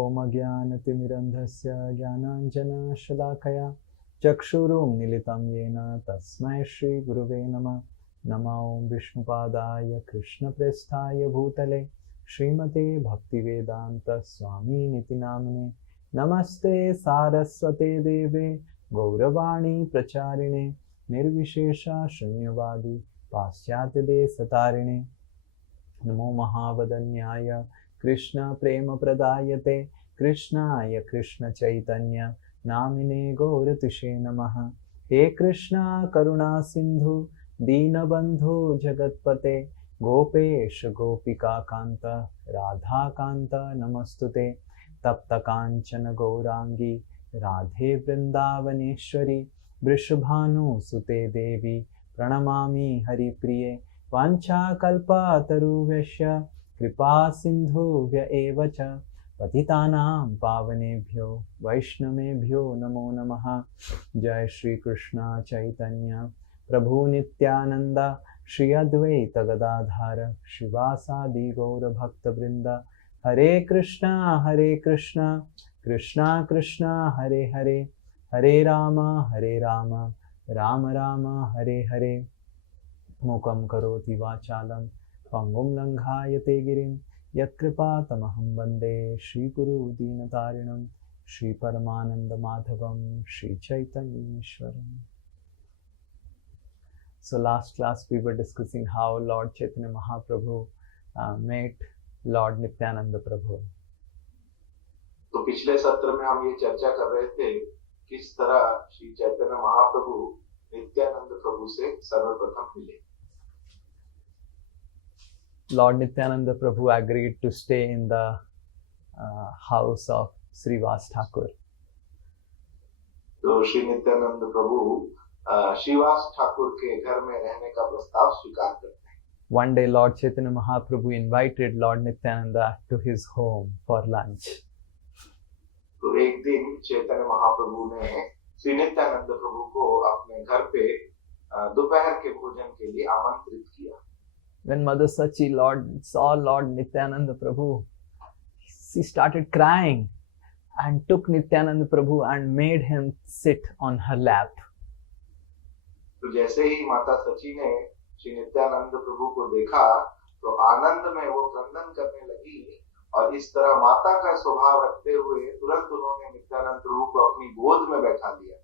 ओम अज्ञानतिमिरन्धस्य ज्ञानाञ्जनशलाकया चक्षुरुन्मीलितं येन तस्मै श्रीगुरुवे नमः। नमो विष्णुपादाय कृष्णप्रेष्ठाय भूतले श्रीमते भक्तिवेदांत स्वामिनिति नामिने। नमस्ते सारस्वते देवे गौरवाणी प्रचारिणे निर्विशेष शून्यवादी पाश्चात्यदेशतारिणे। नमो महावदन्याय कृष्ण प्रेम प्रदायते कृष्णाय कृष्ण चैतन्य नामिने गौरतिषे नमः। हे कृष्णा करुणा सिंधु दीनबंधु जगत्पते गोपेश गोपिका कांत राधा कांत नमस्तुते। तप्त कांचन गौरांगी राधे वृंदावनेश्वरी वृषभानुसुते देवी प्रणमामि हरिप्रिये। वाञ्छाकल्पतरुभ्यश्च कृपा सिन्धुभ्य एव च पतितानां पावनेभ्यो वैष्णवेभ्यो नमो नमः। जय श्री कृष्ण चैतन्य प्रभु नित्यानंद श्री अद्वैत गदाधर शिवासादि गौर भक्त वृंद। हरे कृष्णा कृष्णा कृष्णा हरे हरे, हरे राम राम राम हरे हरे। मूकं करोति वाचालं पंगुं लंघायते गिरिं यत्कृपातमहं वन्दे श्रीगुरु दीनतारिणं श्रीपरमानन्दमाधवं श्रीचैतन्येश्वरम्। So last class we were discussing how Lord Chaitanya Mahaprabhu met Lord Nityananda Prabhu. तो पिछले सत्र में हम ये चर्चा कर रहे थे किस तरह श्री चैतन्य महाप्रभु नित्यानंद प्रभु से सर्वप्रथम मिले। Lord Nityananda Prabhu agreed to stay in the house of Srivas Thakur. तो श्री नित्यानंद प्रभु श्रीवास ठाकुर के घर में रहने का प्रस्ताव स्वीकार करते हैं। One day Lord Chaitanya Mahaprabhu invited Lord Nityananda to his home for lunch. तो एक दिन चैतन्य महाप्रभु ने श्री नित्यानंद प्रभु को अपने घर पे दोपहर के भोजन के लिए आमंत्रित किया। When Mother Sachi saw Lord Nityananda Prabhu, she started crying and took Nityananda Prabhu and made him sit on her lap. तो जैसे ही माता सची ने श्री नित्यानंद प्रभु को देखा तो आनंद में वो क्रंदन करने लगी और इस तरह माता का स्वभाव रखते हुए तुरंत उन्होंने नित्यानंद प्रभु को अपनी गोद में बैठा लिया।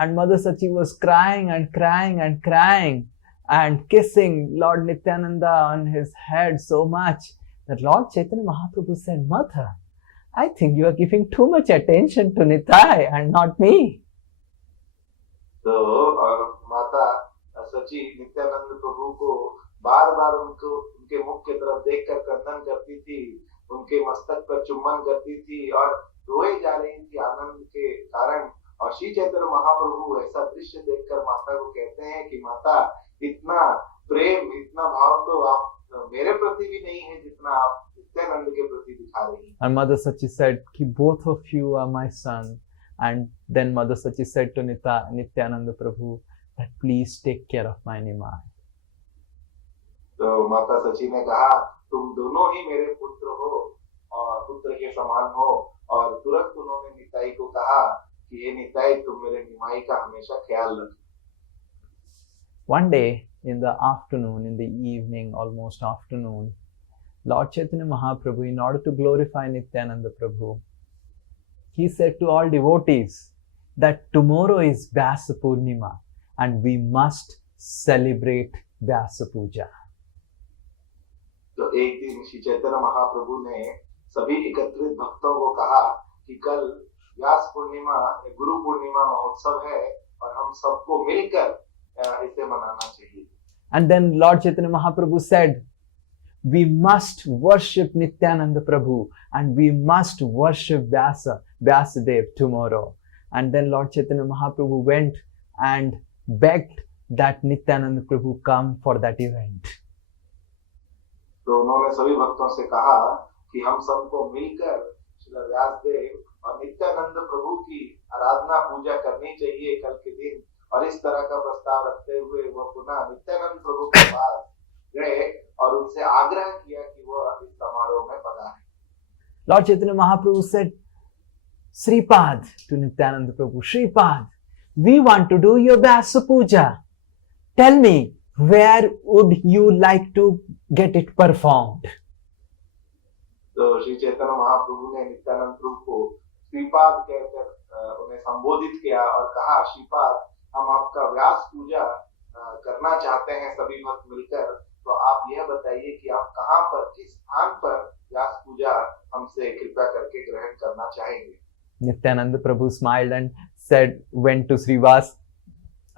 And Mother Sachi was crying and crying and crying and kissing Lord Nityananda on his head so much that Lord Chaitanya Mahaprabhu said, "Mother, I think you are giving too much attention to Nitai and not me." तो और माता सची नित्यानंद प्रभु को बार बार उनके मुख की तरफ देखकर क्रंदन करती थी, उनके मस्तक पर चुम्बन करती थी और रोए जा रही थी आनंद के कारण। और श्री चैतन्य महाप्रभु ऐसा दृश्य देखकर माता को कहते हैं कि माता, इतना प्रेम इतना भाव तो आप मेरे प्रति भी नहीं है जितना आप नित्यानंद के प्रति दिखा रही हैं। And Mother Sachi said, "Both of you are my son." And then Mother Sachi said to Nityananda Prabhu that please take care of my Nimai. तो माता सची ने कहा, तुम दोनों ही मेरे पुत्र हो और पुत्र के समान हो। और तुरंत उन्होंने निताई को कहा कि ये निताई, तुम मेरे निमाई का हमेशा ख्याल रखो। One day in the afternoon, in the evening, almost afternoon, Lord Chaitanya Mahaprabhu, in order to glorify Nityananda Prabhu, he said to all devotees that tomorrow is Vyasa Purnima and we must celebrate Vyasa Puja. तो एक दिन श्री चैतन्य महाप्रभु ने सभी एकत्रित भक्तों को कहा कि कल व्यास पूर्णिमा गुरु पूर्णिमा महोत्सव है और हम सबको मिलकर इसे मनाना चाहिए। And then Lord Chaitanya Mahaprabhu said, we must worship Nityananda Prabhu and we must worship Vyasadev tomorrow. And then Lord Chaitanya Mahaprabhu went and begged that Nityananda Prabhu come for that event. तो उन्होंने सभी भक्तों से कहा कि हम सबको मिलकर श्री व्यासदेव और नित्यानंद प्रभु की आराधना पूजा करनी चाहिए कल के दिन। और इस तरह का प्रस्ताव रखते हुए वह पुनः नित्यानंद प्रभु के पास गए और उनसे आग्रह किया कि वह इस समारोह में पधारें। Lord Chaitanya Mahaprabhu said, Sripad to Nityananda Prabhu, Sripad, we want to do your Vyasa Puja. Tell me, where would you like to get it performed? तो श्री चैतन्य महाप्रभु ने नित्यानंद प्रभु को श्रीपाद कहकर उन्हें संबोधित किया और कहा, श्रीपाद, हम आपका व्यास पूजा करना चाहते हैं सभी भक्त मिलकर, तो आप यह बताइए कि आप कहाँ पर, किस स्थान पर व्यास पूजा हमसे कृपया करके ग्रहण करना चाहेंगे. Nityananda Prabhu smiled and said, went to Srivas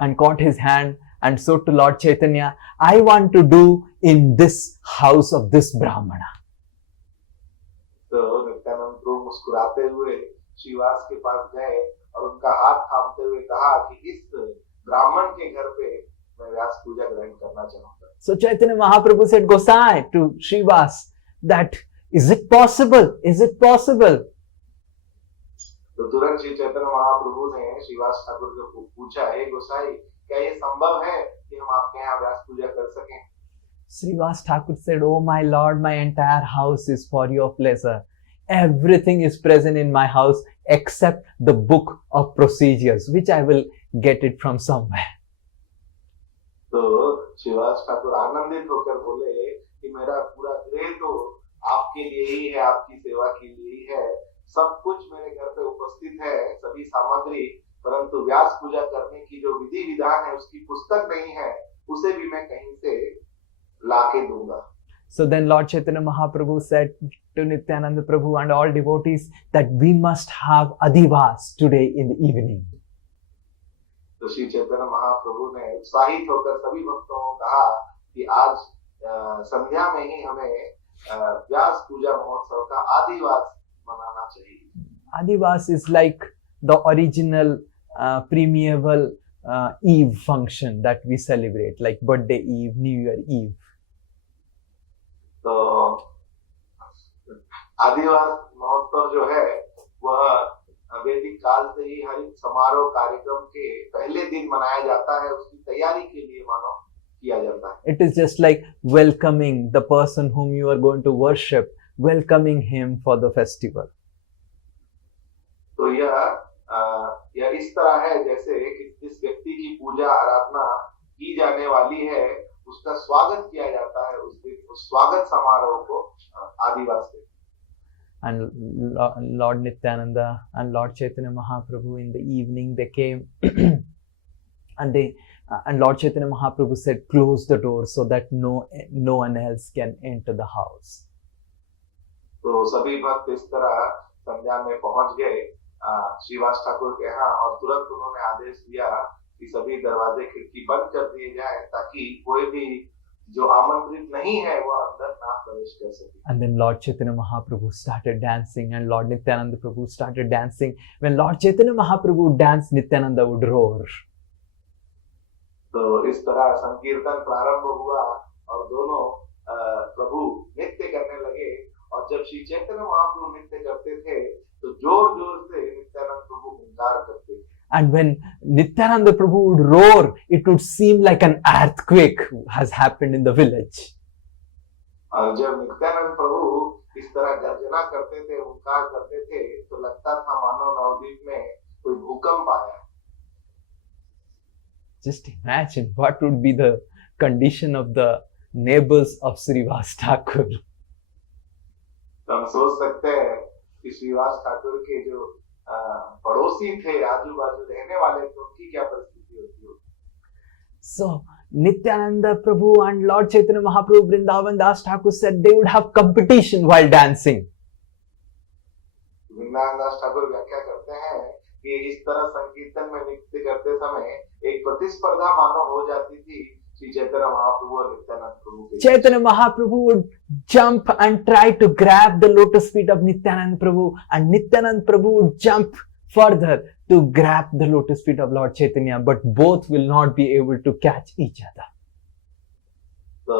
and caught his hand and so to Lord Chaitanya, I want to do in this house of this Brahmana. तो नित्यानंद प्रभु मुस्कुराते हुए श्रीवास के पास गए और उनका हाथ थामते हुए कहा कि इस ब्राह्मण के घर पे मैं व्यास पूजा ग्रहण करना चाहूंगा. So Chaitanya Mahaprabhu said, Gosai to Srivas, that is it possible? Is it possible? तो तुरंत श्री चैतन्य महाप्रभु ने श्रीवास ठाकुर को पूछा, हे गोसाई, क्या ये संभव है कि हम आपके यहाँ व्यास पूजा कर सकें? Srivas Thakur said, oh my Lord, my entire house is for your pleasure. Everything is present in my house except the book of procedures, which I will get it from somewhere. तो श्रीवास ठाकुर आनंदित होकर बोले कि मेरा पूरा गृह तो आपके लिए ही है, आपकी सेवा के लिए ही है, सब कुछ मेरे घर पे उपस्थित है, सभी सामग्री, परंतु व्यास पूजा करने की जो विधि विधान है उसकी पुस्तक नहीं है, उसे भी मैं कहीं से लाके दूंगा. So then Lord Chaitanya Mahaprabhu said to Nityananda Prabhu and all devotees that we must have Adhivas today in the evening. तो श्री चैतन्य महाप्रभु ने उत्साहित होकर सभी भक्तों को कहा कि आज संध्या में ही हमें व्यास पूजा महोत्सव का आदिवास मनाना चाहिए. Adhivas is like the original premeval Eve function that we celebrate, like birthday Eve, New Year Eve. तो आदिवास महोत्सव जो है वह वैदिक काल से ही हर एक समारोह कार्यक्रम के पहले दिन मनाया जाता है, उसकी तैयारी के लिए मानो किया जाता है. It is just like welcoming the person whom you are going to worship, welcoming him for the festival. तो यह इस तरह है जैसे कि जिस व्यक्ति की पूजा आराधना की जाने वाली है उसका स्वागत किया जाता है उस दिन, उस स्वागत समारोह को आदिवास से. And Lord Nityananda and Lord Chaitanya Mahaprabhu in the evening they came and Lord Chaitanya Mahaprabhu said, close the door so that no one else can enter the house. तो सभी भक्त इस तरह संध्या में पहुंच गए श्रीवास ठाकुर के यहाँ और तुरंत उन्होंने आदेश दिया कि सभी दरवाजे खिड़की बंद कर दिए जाए ताकि कोई भी जो आमंत्रित नहीं है वो अंदर ना प्रवेश कर सके. And then Lord Chaitanya Mahaprabhu started dancing and Lord Nityananda Prabhu started dancing. When Lord Chaitanya Mahaprabhu would dance, Nityananda would roar. तो इस तरह संकीर्तन प्रारंभ हुआ और दोनों प्रभु नृत्य करने लगे और जब श्री चैतन्य महाप्रभु नृत्य करते थे तो जोर जोर से नित्यानंद प्रभु हुंकार करते थे. And when Nityananda Prabhu would roar, it would seem like an earthquake has happened in the village. और जब नित्यानंद प्रभु इस तरह गर्जना करते थे, हुंकार करते थे, तो लगता था मानो नवद्वीप में कोई भूकंप आया. Just imagine what would be the condition of the neighbors of Srivas Thakur. तो हम सोच सकते हैं कि श्रीवास ठाकुर के जो पड़ोसी थे, आजू बाजू रहने वाले थे, उनकी क्या परिस्थिति होती होगी. So Nityananda Prabhu and Lord Chaitanya Mahaprabhu Vrindavan Das Thakur said they would have competition while dancing. Vrindavan दास ठाकुर व्याख्या करते हैं कि इस तरह संकीर्तन में नृत्य करते समय एक प्रतिस्पर्धा मानो हो जाती थी श्री चैतन्य महाप्रभु और नित्यानंद प्रभु के. Chaitanya Mahaprabhu would jump and try to grab the lotus feet of Nityanand Prabhu and Nityanand Prabhu would jump further to grab the lotus feet of Lord Chaitanya, but both will not be able to catch each other. तो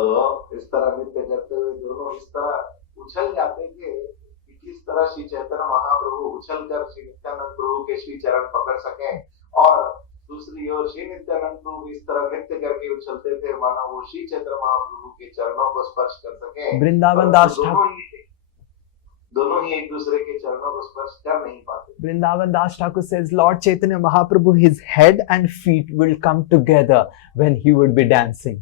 इस तरह नृत्य करते हुए दोनों इस तरह उछल जाते थे कि किस तरह श्री चैतन्य महाप्रभु उछलकर श्री नित्यानंद प्रभु के श्री चरण पकड़ सकें और दूसरी ओर श्री नित्यानंद प्रभु इस तरह नृत्य करके उछलते थे मानो वो श्री चैतन्य महाप्रभु के चरणों को स्पर्श कर सकें. वृंदावन दास ठाकुर दोनों ही एक दूसरे के चरणों को स्पर्श कर नहीं पाते। Vrindavan Das Thakur says Lord Chaitanya Mahaprabhu, his head and feet will come together when he would be dancing.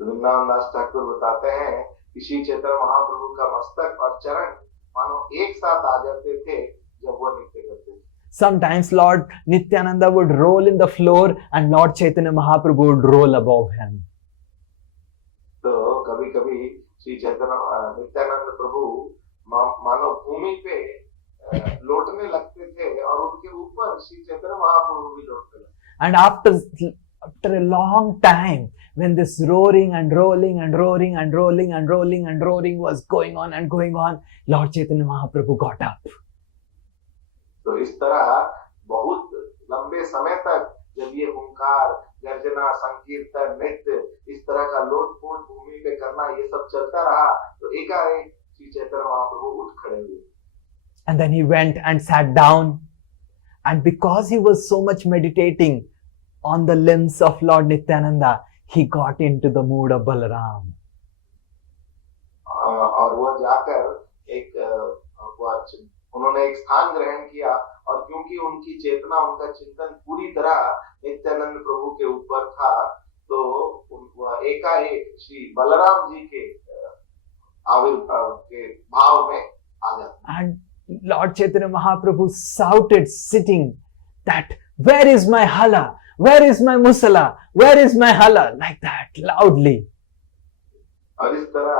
Vrindavan दास ठाकुर बताते हैं कि श्री चैतन्य महाप्रभु का मस्तक और चरण मानो एक साथ आ जाते थे जब वो नृत्य करते थे। Sometimes Lord Nityananda would roll in the floor and Lord Chaitanya Mahaprabhu would roll above him. तो कभी कभी श्री चैतन्य नित्यानंद प्रभु मानो भूमि पे लौटने लगते थे और उनके ऊपर श्री चैतन्य महाप्रभु भी लौटने लगते। And after a long time, when this roaring and rolling and roaring and rolling and rolling and roaring was going on, Lord Chaitanya Mahaprabhu got up. तो इस तरह बहुत लंबे समय तक जब ये हुंकार, गर्जना, संकीर्तन, नृत्य इस तरह का लोटपोट भूमि पे करना ये सब चलता रहा, तो एकाएक श्री चैतन्य महाप्रभु उठ खड़े हुए। And then he went and sat down, and because he was so much meditating on the limbs of Lord Nityananda, he got into the mood of Balaram. और वो जाकर उन्होंने एक स्थान ग्रहण किया, और क्योंकि उनकी चेतना, उनका चिंतन पूरी तरह नित्यानंद प्रभु के ऊपर था, तो एकाएक श्री बलराम जी के आविर्भाव के भाव में आ जाते। And Lord Chaitanya Mahaprabhu shouted sitting that, where is my hala? Where is my musala? Where is my hala? Like that, loudly. और इस तरह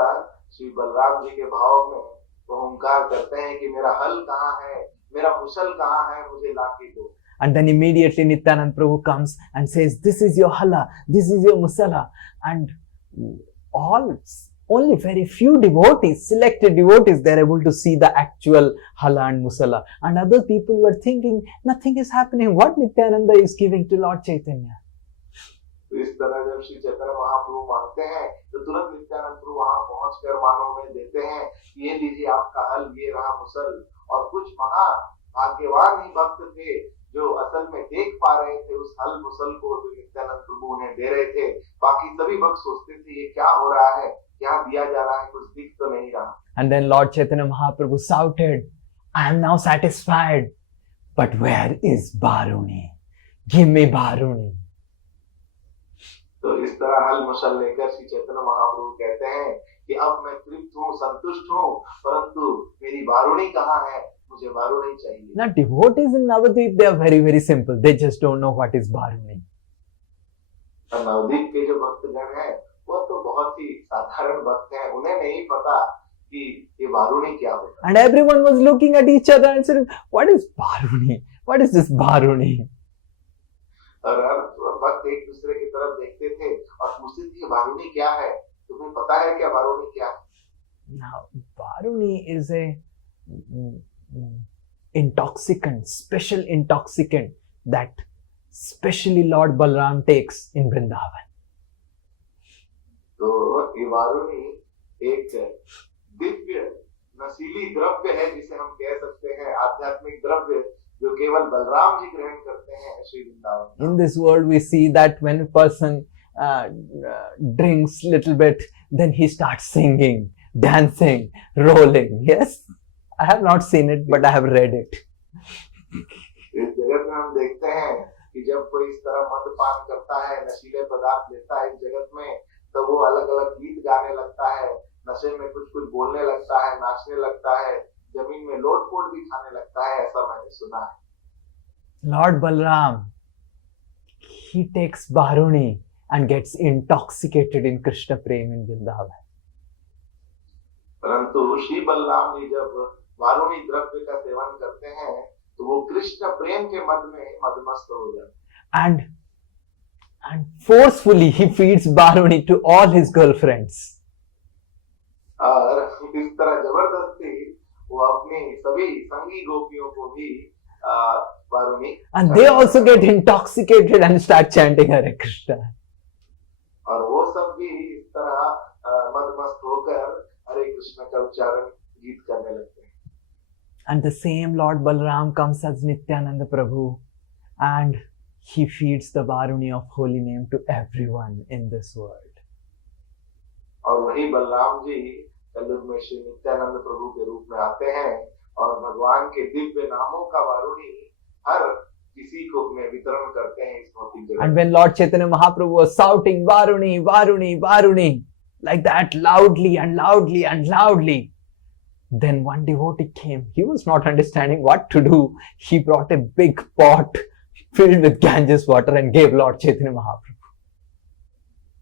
श्री बलराम जी के भाव में वो हुंकार करते हैं कि मेरा हल कहाँ है, मेरा मुसल कहाँ है, मुझे लाके दो। And then immediately Nityanand Prabhu comes and says, this is your hala, this is your musala. And only very few devotees, selected devotees, they're able to see the actual hala and musala. And other people were thinking, nothing is happening. What Nityananda is giving to Lord Chaitanya? तो इस तरह जब श्री चैतन्य महाप्रभु मांगते हैं, तो तुरंत नित्यानंद प्रभु वहां पहुंचकर मानो उन्हें देते हैं, ये लीजिए आपका हल, ये रहा मुसल। और कुछ महा भाग्यवान ही भक्त थे जो असल में देख पा रहे थे उस हल मुसल को जो नित्यानंद प्रभु उन्हें दे रहे थे। बाकी सभी भक्त सोचते थे ये क्या हो रहा है, क्या दिया जा रहा है, कुछ दिख तो नहीं रहा। And then Lord Chaitanya Mahaprabhu shouted, I am now satisfied, but where is Baruni? Give me Baruni. तो इस तरह हल मुसल लेकर श्री चैतन्य महाप्रभु कहते हैं कि अब मैं तृप्त हूँ, संतुष्ट हूँ, परंतु मेरी बारुणी कहाँ है, मुझे बारुणी चाहिए। Now devotees in Navadvip, they are very simple. They just don't know what is Baruni. Nabadwip के जो भक्तगण हैं, वो तो बहुत ही साधारण भक्त हैं, उन्हें नहीं पता कि ये बारुणी क्या होता है। And everyone was looking at each other and said, what is Baruni? What is this Baruni? और हर भक्त एक दूसरे की तरफ देखते थे और पूछते थे बारुणी क्या है, तुम्हें पता है क्या बारुणी क्या है? Now Baruni is a intoxicant, special intoxicant that specially Lord Balaram takes in Vrindavan. तो ये बारुणी एक दिव्य नशीली द्रव्य है, जिसे हम कह सकते हैं आध्यात्मिक द्रव्य, जो केवल बलराम जी ग्रहण करते हैं Shri Vrindavan. In this world we see that when a person drinks little bit, then he starts singing, dancing, rolling. Yes, I have not seen it, but I have read it. इस जगत में हम देखते हैं कि जब कोई इस तरह मद्यपान करता है, नशीले पदार्थ लेता है इस जगत में, तो वो अलग अलग गीत गाने लगता है, नशे में कुछ कुछ बोलने लगता है, नाचने लगता है, जमीन में लोटपोट भी खाने लगता है, ऐसा मैंने सुना है। Lord Balaram, he takes Baruni and gets intoxicated in Krishna Prem in Vrindavan. परंतु श्री बलराम जी जब बारुणी द्रव्य का सेवन करते हैं, तो वो कृष्ण प्रेम के मद में मदमस्त हो जाते हैं। And forcefully he feeds Baruni to all his girlfriends. और इस तरह जबरदस्ती वो अपनी सभी संगी गोपियों को भी Baruni, And they also get intoxicated and start chanting Hare Krishna. और वो सब भी इस तरह मदमस्त होकर हरे कृष्ण का उच्चारण गीत करने लगते हैं। And the same Lord Balaram comes as Nityananda Prabhu and he feeds the Baruni of holy name to everyone in this world. और वही बलराम जी कलयुग में श्री नित्यानंद प्रभु के रूप में आते हैं और भगवान के दिव्य नामों का वारुणी हर किसी को में वितरण करते हैं इस भौतिक जगत। And when Lord Chaitanya Mahaprabhu was shouting Varuni, Varuni, Varuni, like that loudly and loudly and loudly, then one devotee came. He was not understanding what to do. He brought a big pot filled with Ganges water and gave Lord Chaitanya Mahaprabhu.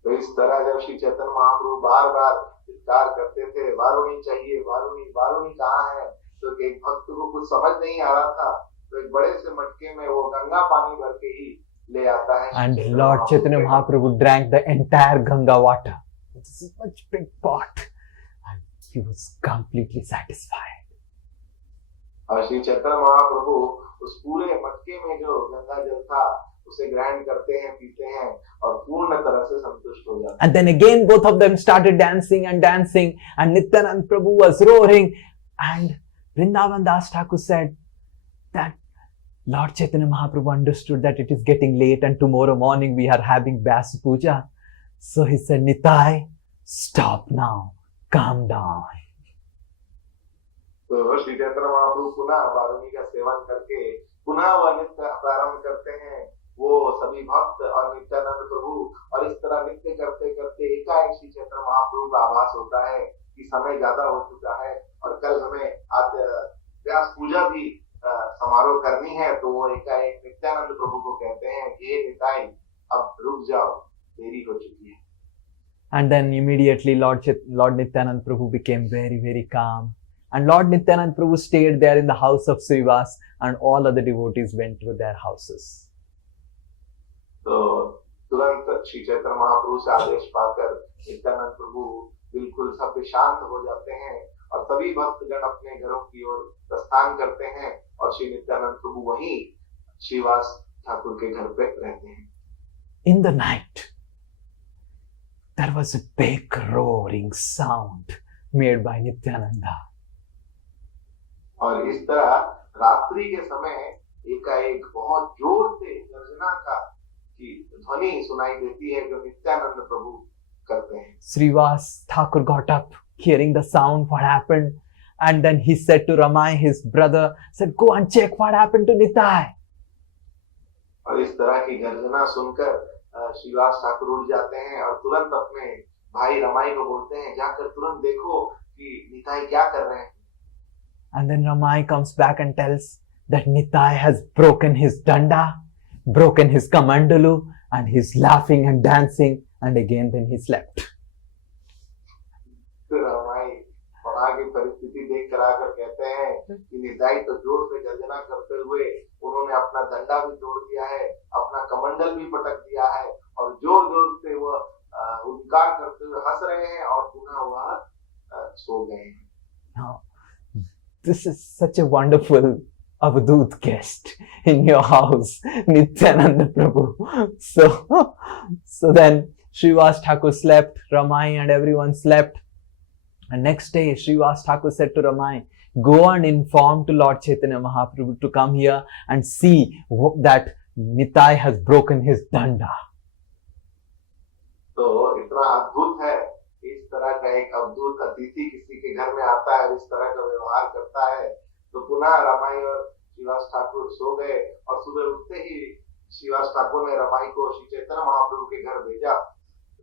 तो इस तरह जब श्री चैतन्य महाप्रभु बार बार चित्कार करते थे वारुणी चाहिए, वारुणी, वारुणी कहाँ है, तो एक भक्त को कुछ समझ नहीं आ रहा था, तो एक बड़े से मटके में वो गंगा पानी भर के ही ले आता है। And Lord Chaitanya Mahaprabhu drank the entire Ganga water. This is much big pot. And he was completely satisfied. और श्री चैतन्य महाप्रभु उस पूरे मटके में जो गंगा जल था उसे ग्रहण करते हैं, पीते हैं और पूर्ण तरह से संतुष्ट हो जाते हैं। And then again both of them started dancing and dancing and Nityanand Prabhu was roaring and Vrindavan Das Thakur said that Lord Chaitanya Mahaprabhu understood that it is getting late and tomorrow morning we are having Vyas Puja. So he said, Nitai, stop now, calm down. तो श्री चैतन्य महाप्रभु पुनः वारुणी का seven करके पुनः वह नृत्य प्रारंभ करते हैं। वो सभी भक्त और नित्यानंद प्रभु और इस तरह नृत्य करते करते एकाएक श्री चैतन्य महाप्रभु का आभास होता है कि समय ज्यादा हो चुका है और कल हमें व्यास पूजा भी समारोह करनी है। तो वो एकाएक नित्यानंद प्रभु को कहते हैं कि हे निताई अब रुक जाओ, देरी हो चुकी है। And then immediately Lord Nityanand Prabhu became very, very calm. And Lord Nityanand Prabhu stayed there in the house of Srivas and all other devotees went to their houses. तो तुरंत श्री चैतन्य महाप्रभु से आदेश पाकर नित्यानंद प्रभु बिल्कुल सब शांत हो जाते हैं और सभी भक्तगण अपने घरों की ओर प्रस्थान करते हैं और श्री नित्यानंद प्रभु वहीं श्रीवास ठाकुर के घर पे रहते हैं। In the night, there was a big roaring sound made by Nityananda. और इस तरह रात्रि के समय एकाएक बहुत जोर से गर्जना का की ध्वनि सुनाई देती है जो नित्यानंद प्रभु करते हैं। Srivas Thakur got up, hearing the sound, what happened, and then he said to Ramai, his brother, said, go and check what happened to Nitai. और इस तरह की गर्जना सुनकर श्रीवास ठाकुर उठ जाते हैं और तुरंत अपने भाई रमाई को बोलते हैं, जाकर तुरंत देखो कि निताई क्या कर रहे हैं। And then Ramai comes back and tells that Nitai has broken his danda, broken his kamandalu, and he's laughing and dancing, and again then he slept. तो रमाई वहां की परिस्थिति देख कर आकर कहते हैं कि निताई तो जोर से गर्जना करते हुए उन्होंने अपना डंडा भी तोड़ दिया है, अपना कमंडल भी पटक दिया है और जोर जोर से वह उद्गार करते हुए हंस रहे हैं और पुनः वह सो गए हैं। Now, this is such a wonderful Avadut guest in your house, Nityananda Prabhu. So then Srivas Thakur slept, Ramai and everyone slept. And next day, Srivas Thakur said to Ramai, go and inform to Lord Chaitanya Mahaprabhu to come here and see that Nitai has broken his danda. तो इतना अद्भुत है, इस तरह का एक अद्भुत अतिथि किसी के घर में आता है और इस तरह का व्यवहार करता है। तो पुनः रमाई और श्रीवास ठाकुर सो गए और सुबह उठते ही श्रीवास ठाकुर ने रमाई को श्री चैतन्य महाप्रभु के घर भेजा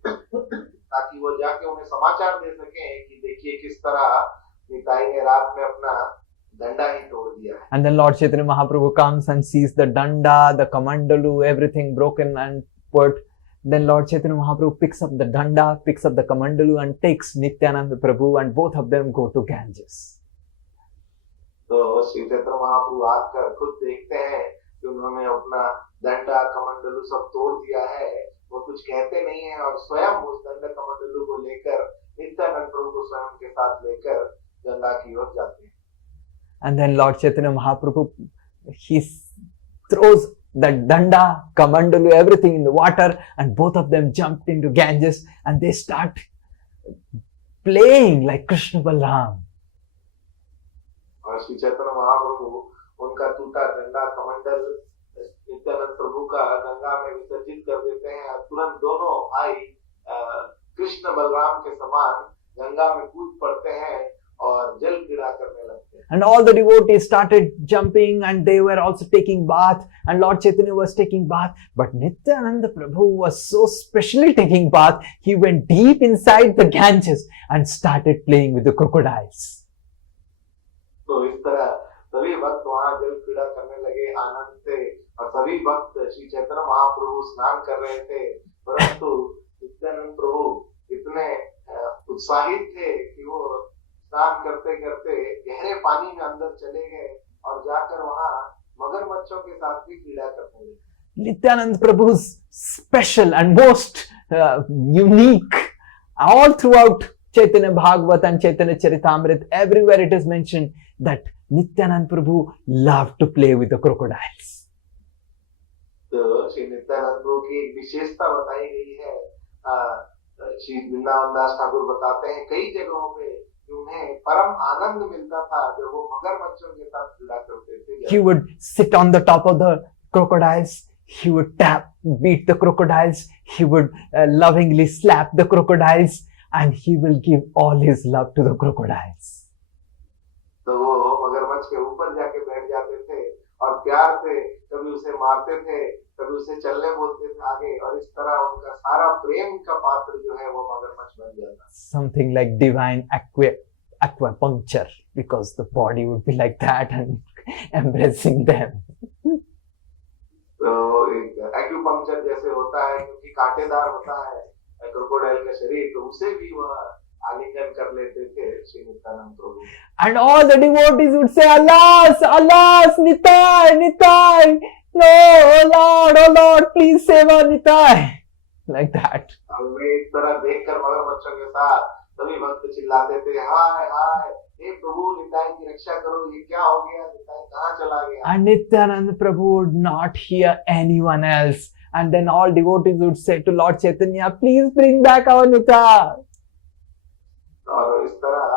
ताकि वो जाके उन्हें समाचार दे सके कि देखिए किस तरह निताई ने रात में अपना danda ही तोड़ दिया है। And then Lord Chaitanya Mahaprabhu comes and sees the danda, the kamandalu, everything broken and put. Then Lord Chaitanya Mahaprabhu picks up the danda, picks up the kamandalu and takes Nityananda Prabhu and both of them go to Ganges. तो श्री चैतन्य महाप्रभु आकर खुद देखते हैं कि उन्होंने अपना डंडा कमंडलू सब तोड़ दिया है। वो कुछ कहते नहीं है और स्वयं उस दंड कमंडलू को लेकर नित्यानंद प्रभु को स्वयं के साथ लेकर गंगा की ओर जाते हैं। And then Lord Chaitanya Mahaprabhu, he throws the danda, kamandalu, everything in the water, and both of them jumped into Ganges and they start playing like Krishna Balram. और श्री चैतन्य महाप्रभु उनका टूटा डंडा कमंडल नित्यानंद प्रभु का गंगा में विसर्जित कर देते हैं और तुरंत दोनों भाई कृष्ण बलराम के समान गंगा में कूद पड़ते हैं और जल क्रीड़ा करने लगते हैं। And all the devotees started jumping and they were also taking bath, and Lord Chaitanya was taking bath. But Nityananda Prabhu was so specially taking bath, he went deep inside the Ganges and started playing with the crocodiles. तो इस तरह सभी भक्त वहां जल क्रीड़ा करने लगे आनंद से, और सभी भक्त श्री चैतन्य महाप्रभु स्नान कर रहे थे, परंतु नित्यानंद प्रभु इतने उत्साहित थे कि वो स्नान करते करते गहरे पानी में अंदर चले गए और जाकर वहां मगरमच्छों के साथ भी क्रीड़ा करने लगे. Nityananda Prabhu's special and most unique, all throughout Chaitanya Bhagavat and Chaitanya Charitamrita, everywhere it is mentioned that Nityananda Prabhu loved to play with the crocodiles. तो श्री नित्यानंद प्रभु की एक विशेषता बताई गई है. श्री वृंदावन दास ठाकुर बताते हैं कई जगहों पे कि उन्हें परम आनंद मिलता था जब वो मगरमच्छों के साथ क्रीड़ा करते थे. He would sit on the top of the crocodiles. He would beat the crocodiles. He would lovingly slap the crocodiles, and he will give all his love to the crocodiles. तो वो मगरमच्छ के ऊपर जाके बैठ जाते थे और प्यार से कभी उसे मारते थे, कभी उसे चलने बोलते थे आगे, और इस तरह उनका सारा प्रेम का पात्र जो है वो मगरमच्छ बन जाता. Something like divine acupuncture, because the body would be like that and embracing them. तो एक्यूपंक्चर जैसे होता है, क्योंकि कांटेदार होता है क्रोकोडाइल का शरीर, तो उसे भी वह आलिंगन कर लेते थे श्री नित्यानंद प्रभु. And all the devotees would say, "Alas, alas, Nitai, Nitai, no, oh Lord, please save our Nitai," like that. अब वे इस तरह देखकर मगरमच्छों के साथ सभी भक्त चिल्लाते थे, हाय हाय, हे प्रभु निताई की रक्षा करो, ये क्या हो गया, निताई कहाँ चला गया. And Nityananda Prabhu would not hear anyone else. And then all devotees would say to Lord Chaitanya, "Please bring back our Nitai." और इस तरह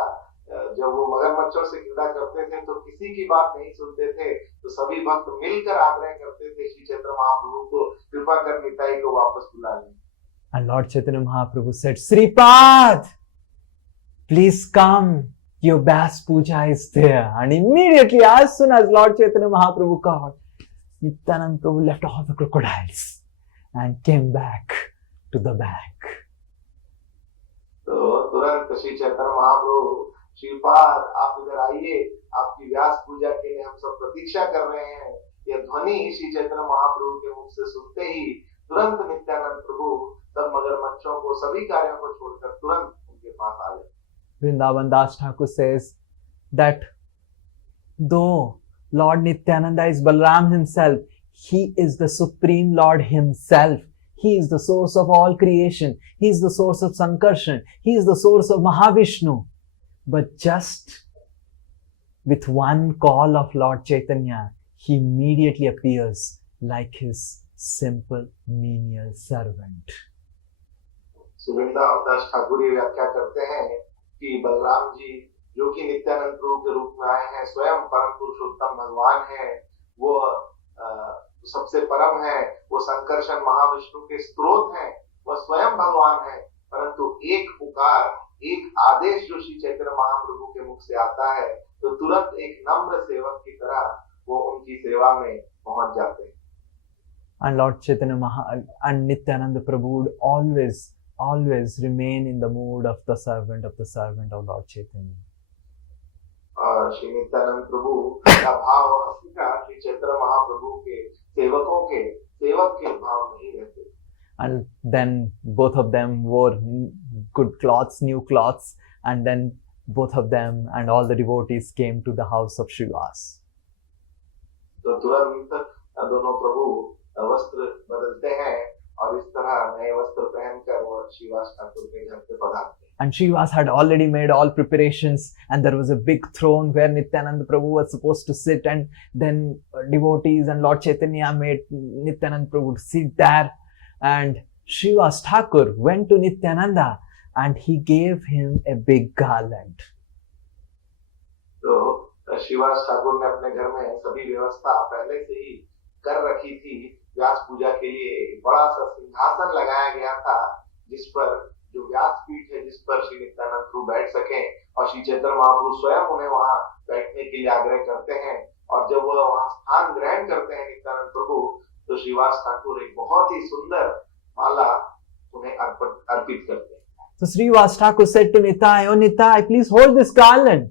जब वो मगरमच्छों से क्रीड़ा करते थे तो किसी की बात नहीं सुनते थे, तो सभी भक्त मिलकर आग्रह करते थे श्री चैतन्य महाप्रभु को, कृपा कर निताई को वापस बुला लें. And Lord Chaitanya Mahaprabhu said, "Sripad, please come. Your Vyas Puja is there." And immediately, as soon as Lord Chaitanya Mahaprabhu called, Nityananda Prabhu left all the crocodiles and came back to the bank. तो तुरंत श्री चैतन्य महाप्रभु, श्रीपाद आप इधर आइए, आपकी व्यास पूजा के लिए हम सब प्रतीक्षा कर रहे हैं. यह ध्वनि श्री चैतन्य महाप्रभु के मुख से सुनते ही तुरंत नित्यानंद प्रभु सब मगरमच्छों को, सभी कार्यों को छोड़कर तुरंत उनके पास आ गए. Vrindavan Das Thakur says that though Lord Nityananda is Balaram himself, he is the Supreme Lord himself. He is the source of all creation. He is the source of Sankarshan. He is the source of Mahavishnu. But just with one call of Lord Chaitanya, he immediately appears like his simple menial servant. Vrindavan दास ठाकुर ये व्याख्या करते हैं कि बलराम जी जो कि नित्यानंद प्रभु के रूप में आए हैं, स्वयं परम पुरुषोत्तम भगवान है, वो सबसे परम है, वो संकर्षण महाविष्णु के स्रोत हैं, वह स्वयं भगवान है, परंतु एक पुकार, एक आदेश जो श्री चैतन्य महाप्रभु के मुख से आता है तो तुरंत एक नम्र सेवक की तरह वो उनकी सेवा में पहुंच जाते हैं. And Lord Chaitanya and Nityananda Prabhu would always remain in the mood of the servant of Lord Chaitanya. और श्री नित्यानंद प्रभु का भाव हमेशा श्री चैतन्य महाप्रभु के सेवकों के सेवक के भाव नहीं रहते. And then both of them wore good cloths, new cloths, and then both of them and all the devotees came to the house of Srivas. तो तुरंत दोनों प्रभु वस्त्र बदलते हैं और इस तरह नए वस्त्र पहनकर वो श्रीवास ठाकुर के घर पे पधारते हैं. And Srivas had already made all preparations, and there was a big throne where Nityananda Prabhu was supposed to sit, and then devotees and Lord Chaitanya made Nityananda Prabhu to sit there. And Srivas Thakur went to Nityananda and he gave him a big garland. तो श्रीवास ठाकुर ने अपने घर में सभी व्यवस्था पहले से ही कर रखी थी. व्यास पूजा के लिए एक बड़ा सा सिंहासन लगाया गया था जिस पर जो व्यासपीठ है जिस पर श्री नित्यानंद प्रभु बैठ सके, और श्री चैतन्य महाप्रभु स्वयं उन्हें वहां बैठने के लिए आग्रह करते हैं। और जब वह वहां स्थान ग्रहण करते हैं नित्यानंद प्रभु, तो श्रीवास ठाकुर एक बहुत ही सुंदर माला उन्हें अर्पित करते हैं। So Srivas Thakur said to Nitai, "Oh Nitai, please hold this garland.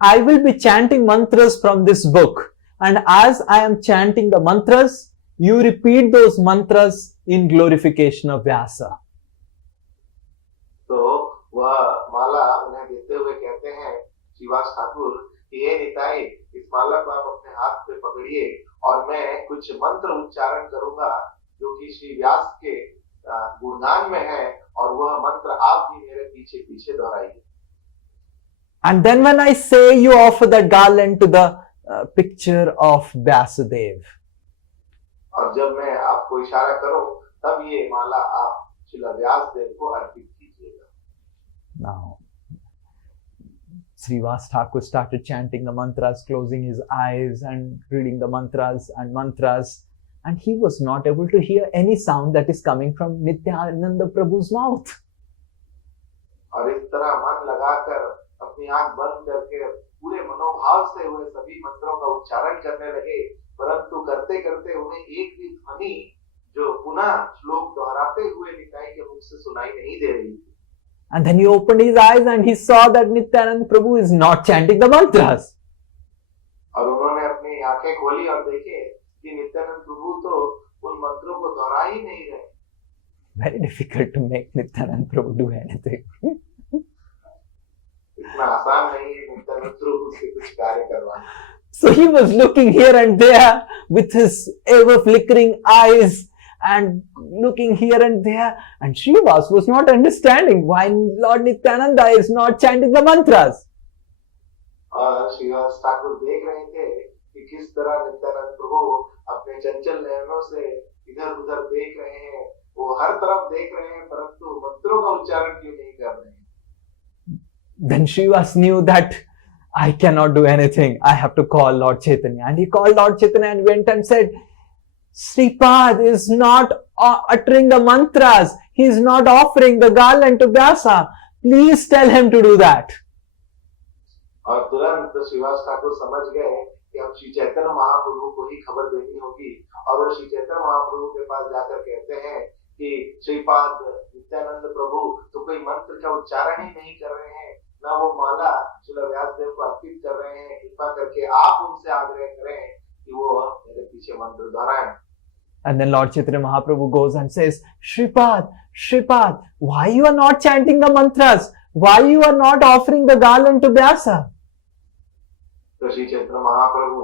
I will be chanting mantras from this book. And as I am chanting the mantras, you repeat those mantras in glorification of Vyasa." तो वह माला उन्हें देते हुए कहते हैं श्रीवास ठाकुर कि हे निताई, इस माला को आप अपने हाथ पे पकड़िए और मैं कुछ मंत्र उच्चारण करूंगा जो कि श्री व्यास के गुणगान में है, और वह मंत्र आप भी मेरे पीछे पीछे दोहराइए। And then when I say, you offer that garland to the picture of Vyasadeva. और जब मैं आपको इशारा करूं, तब ये माला आप श्रील व्यासदेव को अर्पित कीजिएगा। Now, Srivas Thakur started chanting the mantras, closing his eyes and reading the mantras, and he was not able to hear any sound that is coming from Nityananda Prabhu's mouth. और इस तरह मन लगाकर अपनी आंख बंद करके पूरे मनोभाव से हुए सभी मंत्रों का उच्चारण करने लगे, परंतु करते करते उन्हें एक भी ध्वनि जो पुनः श्लोक दोहराते हुए निताई के मुख से सुनाई नहीं दे रही थी। And then he opened his eyes and he saw that Nityananda Prabhu is not chanting the mantras. और उन्होंने अपनी आंखें खोली और देखे कि नित्यानंद प्रभु तो उन मंत्रों को दोहरा ही नहीं रहे। Very difficult to make Nityananda Prabhu do anything. इतना आसान नहीं है नित्यानंद प्रभु से कुछ कार्य करवाना। So he was looking here and there with his ever flickering eyes and looking here and there, and Srivas was not understanding why Lord Nityananda is not chanting the mantras. और श्रीवास ठाकुर देख रहे थे कि किस तरह नित्यानंद प्रभु अपने चंचल नयनों से इधर उधर देख रहे हैं, वो हर तरफ देख रहे हैं, परंतु मंत्रों का उच्चारण क्यों नहीं कर रहे हैं। Then Srivas knew that I cannot do anything. I have to call Lord Chaitanya. And he called Lord Chaitanya and went and said, Sripad is not uttering the mantras. He is not offering the garland to Vyasa. Please tell him to do that. और तुरंत श्रीवास ठाकुर समझ गए कि अब श्री चैतन्य महाप्रभु को ही खबर देनी होगी, और वो श्री चैतन्य महाप्रभु के पास जाकर कहते हैं कि श्रीपाद नित्यानंद प्रभु तो कोई मंत्र का उच्चारण ही नहीं कर रहे हैं, ना वो माला श्रील व्यासदेव को अर्पित कर रहे हैं। कृपा करके आप उनसे आग्रह करें कि वो मेरे पीछे मंत्र दोहराएं। And then Lord Chaitanya Mahaprabhu goes and says, Shripad, why you are not chanting the mantras? Why you are not offering the garland to Vyasa? तो श्री चैतन्य महाप्रभु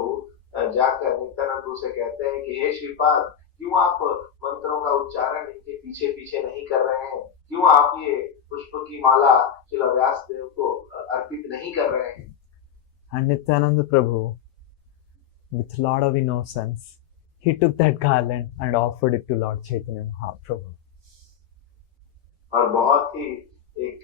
जाकर नित्यानंद प्रभु से कहते हैं कि हे श्रीपाद, क्यों आप मंत्रों का उच्चारण इनके पीछे पीछे नहीं कर रहे हैं? क्यों आप ये पुष्प की माला श्रील व्यासदेव को अर्पित नहीं कर रहे हैं? And Nityananda Prabhu, with a lot of innocence, he took that garland and offered it to Lord Chaitanya Mahaprabhu. और बहुत ही एक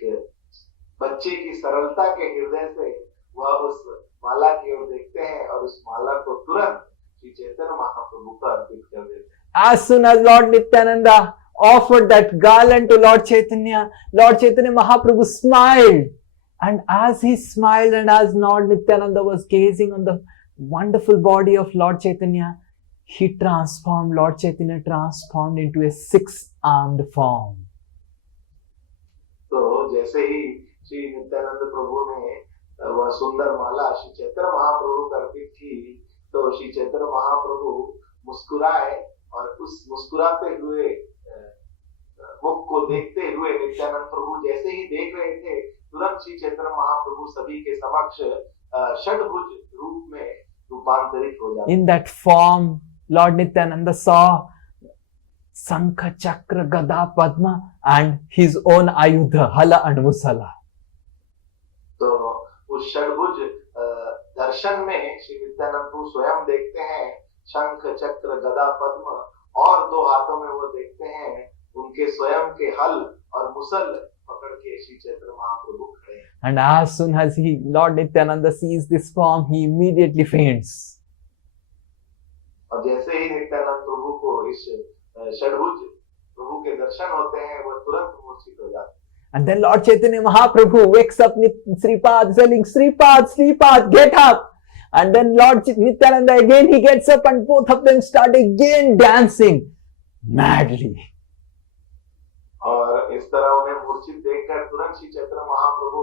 बच्चे की सरलता के हृदय से वह उस माला की ओर देखते हैं और उस माला को तुरंत श्री चैतन्य महाप्रभु को अर्पित कर देते हैं। As soon as Lord Nityananda offered that garland to Lord Chaitanya Mahaprabhu smiled. And as he smiled and as Lord Nityananda was gazing on the wonderful body of Lord Chaitanya, Lord Chaitanya transformed into a six-armed form. तो जैसे ही श्री नित्यानंद प्रभु ने वह सुंदर माला श्री चैतन्य महाप्रभु को अर्पित की, तो श्री चैतन्य महाप्रभु मुस्कुराए और उस मुस्कुराते हुए मुख को देखते हुए नित्यानंद प्रभु जैसे ही देख रहे थे, तुरंत श्री चैतन्य महाप्रभु सभी के समक्ष षडभुज रूप में रूपांतरित हो जाते। In that form, Lord Nityananda saw Sankha, Chakra, Gada, Padma and his own Ayudha, Hala and Musala. तो उस षडभुज दर्शन में श्री नित्यानंद प्रभु स्वयं देखते हैं शंख, चक्र, गदा, पद्म, और दो हाथों में वो देखते हैं उनके स्वयं के हल और मुसल पकड़ के श्री चैतन्य महाप्रभु खड़े हैं। And as soon as Lord Nityananda sees this form, he immediately faints. और जैसे ही नित्यानंद प्रभु को इस षडभुज प्रभु के दर्शन होते हैं, वो तुरंत मूर्छित हो जाते हैं। And then Lord Chaitanya Mahaprabhu wakes up Sripad, telling Sripad, get up. And then Lord Nityananda again, he gets up and both of them start again dancing madly. और इस तरह उन्हें मूर्छित देखकर तुरंत श्री चैतन्य महाप्रभु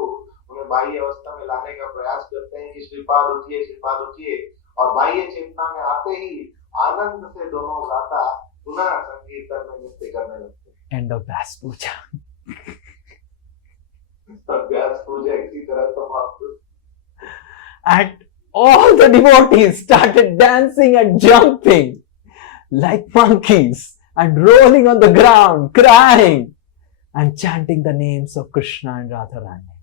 उन्हें बाह्य अवस्था में लाने का प्रयास करते हैं कि श्रीपाद उठिए, और बाह्य चेतना में आते ही आनंद से दोनों गाता पुनः संकीर्तन में नृत्य करने लगते हैं। End of Vyas Puja. व्यास पूजा इसी तरह समाप्त। And all the devotees started dancing and jumping like monkeys and rolling on the ground, crying and chanting the names of Krishna and Radharani.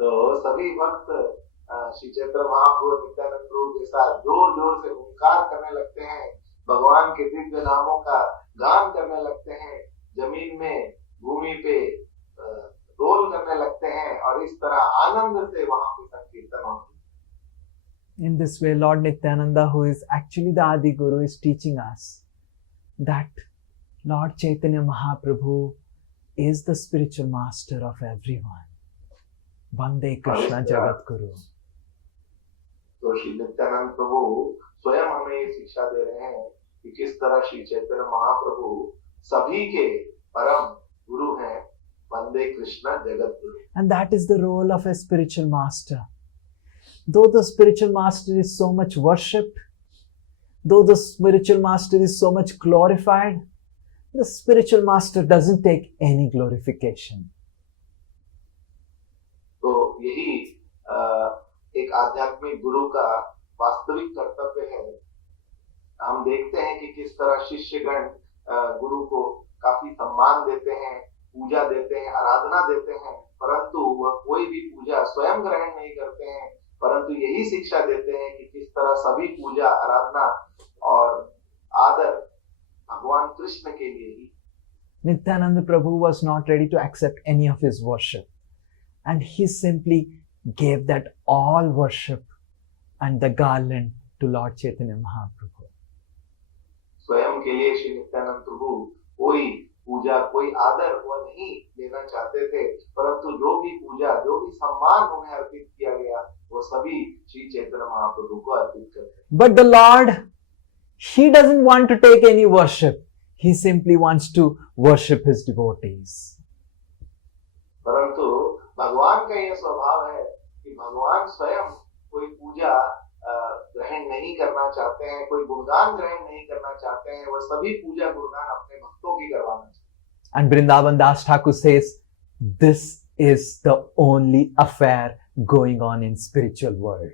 तो सभी भक्त श्री चैतन्य महाप्रभु नित्यानंद प्रभु के साथ जोर जोर से हुंकार करने लगते हैं, भगवान के दिव्य नामों का गान करने लगते हैं, जमीन में भूमि पे रोल करने लगते हैं, और इस तरह आनंद से वहां पे संकीर्तन होती है। In this way, Lord Nityananda, who is actually the Adi Guru, is teaching us that Lord Chaitanya Mahaprabhu is the spiritual master of everyone. Vande Krishna Jagat Guru. तो श्री नित्यानंद प्रभु स्वयं हमें ये शिक्षा दे रहे हैं कि किस तरह श्री चैतन्य महाप्रभु सभी के परम गुरु हैं, वंदे Krishna Jagat Guru. And that is the role of a spiritual master. Though the spiritual master is so much worshipped, though the spiritual master is so much glorified, the spiritual master doesn't take any glorification. तो यही एक आध्यात्मिक गुरु का वास्तविक कर्तव्य है। हम देखते हैं कि किस तरह शिष्यगण गुरु को काफी सम्मान देते हैं, पूजा देते हैं, आराधना देते हैं, परंतु वह कोई भी पूजा स्वयं ग्रहण नहीं करते हैं, परंतु यही शिक्षा देते हैं कि किस तरह सभी पूजा, आराधना और आदर भगवान कृष्ण के लिए ही। Nityananda Prabhu was not ready to accept any of his worship, and he simply gave that all worship and the garland to Lord Chaitanya Mahaprabhu. स्वयं के लिए श्री नित्यानंद प्रभु कोई पूजा, कोई आदर वह नहीं लेना चाहते थे, परंतु जो भी पूजा, जो भी सम्मान उन्हें अर्पित किया गया, वो सभी श्री चैतन्य महाप्रभु को अर्पित करते हैं। But the Lord, he doesn't want to take any worship. He simply wants to worship his devotees. परंतु भगवान का यह स्वभाव है कि भगवान स्वयं कोई पूजा ग्रहण नहीं करना चाहते हैं, कोई गुणगान ग्रहण नहीं करना चाहते हैं, वह सभी पूजा गुणगान अपने भक्तों की करवाना चाहते हैं। And Vrindavan Das Thakur says, this is the only affair going on in spiritual world.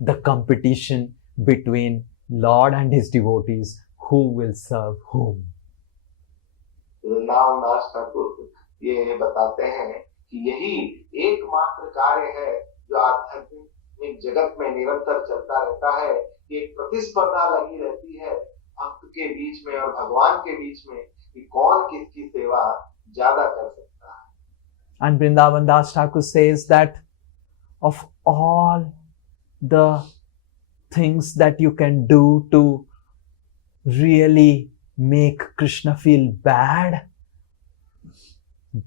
The competition between Lord and his devotees, who will serve whom. Vrindavan दास ठाकुर ये बताते हैं कि यही एकमात्र कार्य है जो आध्यात्मिक जगत में निरंतर चलता रहता है, कि एक प्रतिस्पर्धा लगी रहती है भक्त के बीच में और भगवान के बीच में कि कौन किसकी सेवा ज्यादा कर सकता है। And Vrindavan Das Thakur says that of all the things that you can do to really make Krishna feel bad,